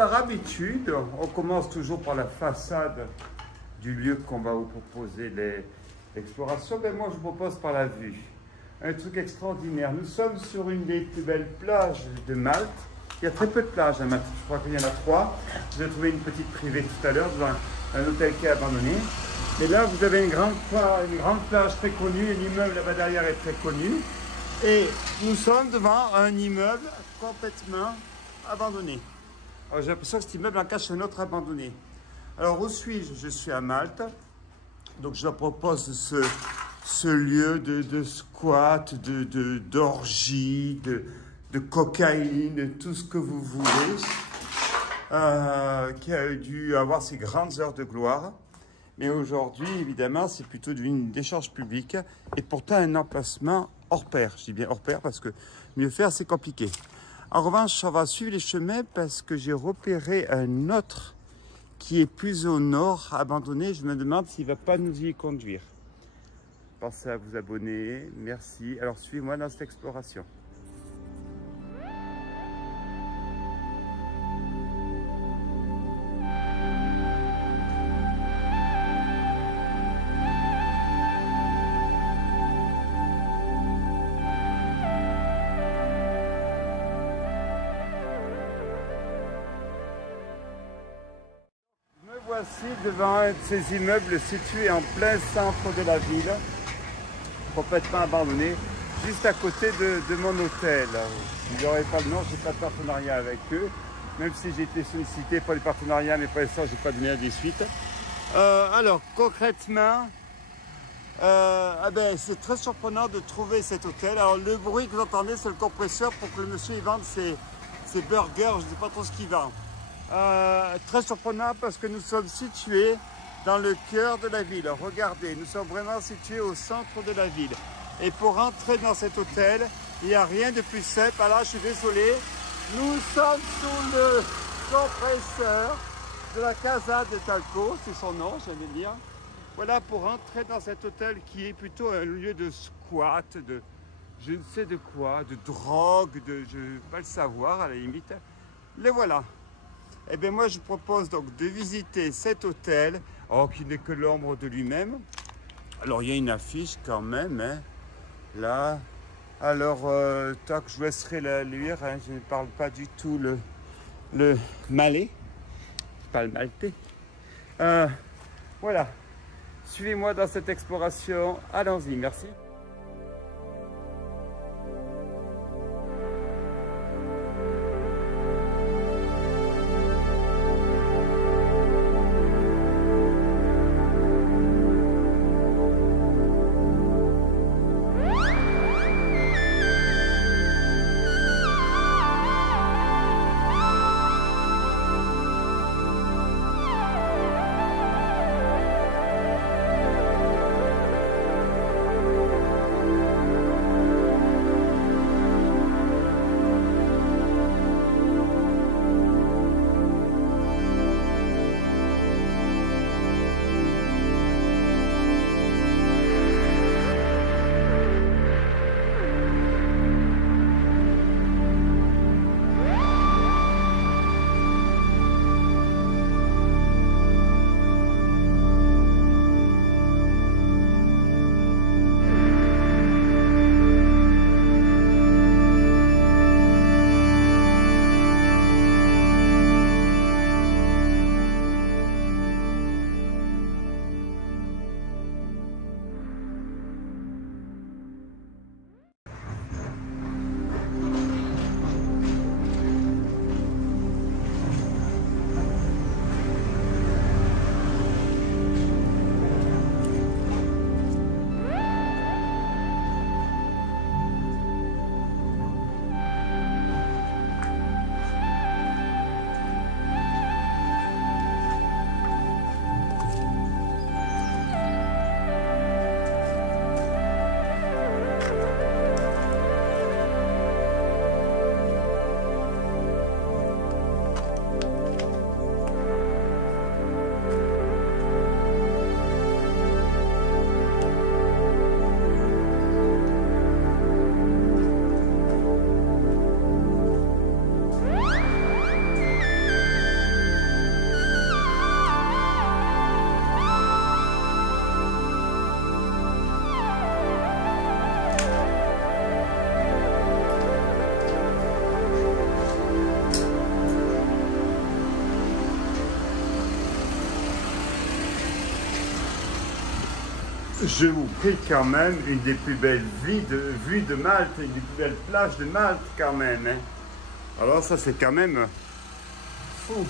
par habitude, on commence toujours par la façade du lieu qu'on va vous proposer l'exploration. Ben moi, je vous propose par la vue. Un truc extraordinaire. Nous sommes sur une des plus belles plages de Malte. Il y a très peu de plages à Malte. Je crois qu'il y en a 3. Vous avez trouvé une petite privée tout à l'heure devant un hôtel qui est abandonné. Mais là, vous avez une grande plage très connue. L'immeuble là-bas derrière est très connu. Et nous sommes devant un immeuble complètement abandonné. Alors, j'ai l'impression que cet immeuble en cache un autre abandonné. Alors, où suis-je? Je suis à Malte. Donc, je leur propose ce lieu de squat, d'orgie, de cocaïne, de tout ce que vous voulez, qui a dû avoir ses grandes heures de gloire. Mais aujourd'hui, évidemment, c'est plutôt une décharge publique et pourtant un emplacement hors pair. Je dis bien hors pair parce que mieux faire, c'est compliqué. En revanche, on va suivre les chemins parce que j'ai repéré un autre qui est plus au nord, abandonné. Je me demande s'il ne va pas nous y conduire. Pensez à vous abonner. Merci. Alors, suivez-moi dans cette exploration. Voici devant un de ces immeubles situés en plein centre de la ville, complètement abandonné, juste à côté de mon hôtel. Je n'aurai pas le nom, je n'ai pas de partenariat avec eux, même si j'ai été sollicité pour les partenariats, mais pour l'instant, je n'ai pas donné des suites. Alors, concrètement, c'est très surprenant de trouver cet hôtel. Alors, le bruit que vous entendez, c'est le compresseur pour que le monsieur y vende ses burgers, je ne sais pas trop ce qu'il vend. Très surprenant parce que nous sommes situés dans le cœur de la ville. Regardez, nous sommes vraiment situés au centre de la ville. Et pour entrer dans cet hôtel, il n'y a rien de plus simple. Alors, je suis désolé, nous sommes sous le compresseur de la Casa de Talco, c'est son nom, j'allais dire. Voilà, pour entrer dans cet hôtel qui est plutôt un lieu de squat, de je ne sais de quoi, de drogue, je ne veux pas le savoir à la limite. Les voilà. Eh bien, moi, je propose donc de visiter cet hôtel, qui n'est que l'ombre de lui-même. Alors, il y a une affiche quand même, hein, là. Alors, tant que je laisserai la lire, hein, je ne parle pas du tout le malais, pas le maltais. Voilà, suivez-moi dans cette exploration. Allons-y, merci. je vous prie quand même une des plus belles vues de Malte, une des plus belles plages de Malte quand même. Hein. Alors ça c'est quand même fou.